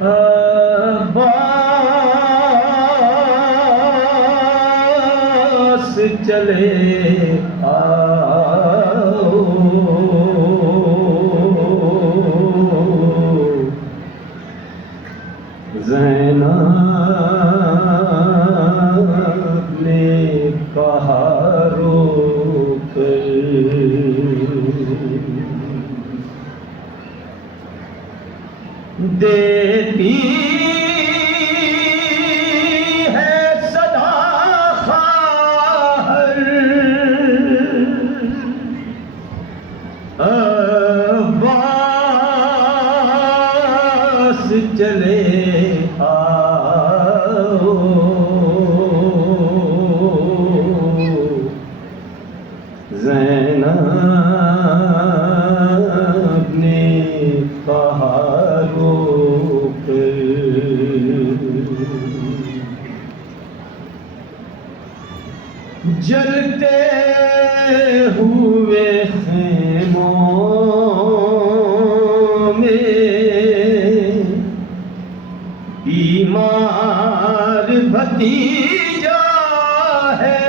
عباس چلے آؤ، زینب نے کہا رو کر، دیتی ہے صدا خواہر، عباس چلے آؤ، زینب نے کہا رو کر، جلتے ہوئے خیموں میں بیمار بھتیجا ہے،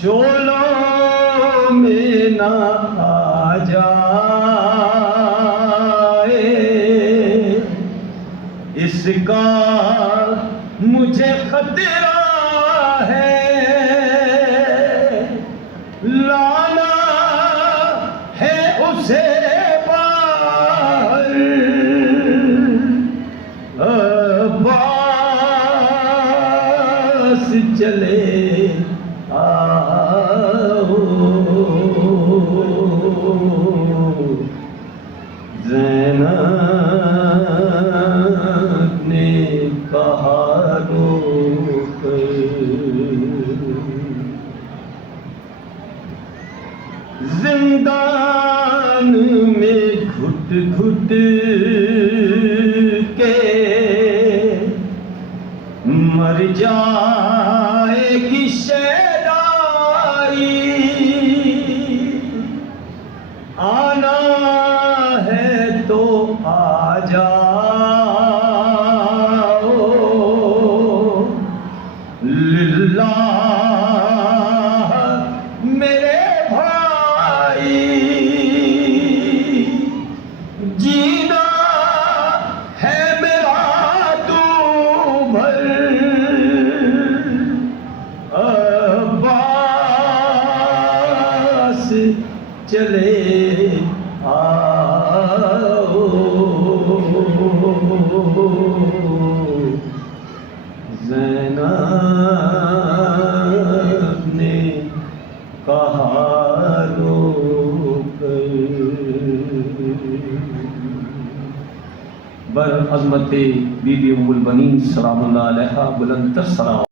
شعلوں میں نہ آ جائے، اس کا مجھے خطرہ ہے، لانا ہے اسے باہر، عباس چلے آؤ، زینب نے کہا رو کر، زندان میں گھٹ گھٹ کے مر جائے گی شیدائی، آنا ہے تو آ جاؤ، للہ میرے بھائی، جینا ہے میرا تو بھر، عباس چلے آؤ، زینب نے کہا رو کر، بر عظمت بی بی ام البنین سلام اللہ علیہا بلند تر سلام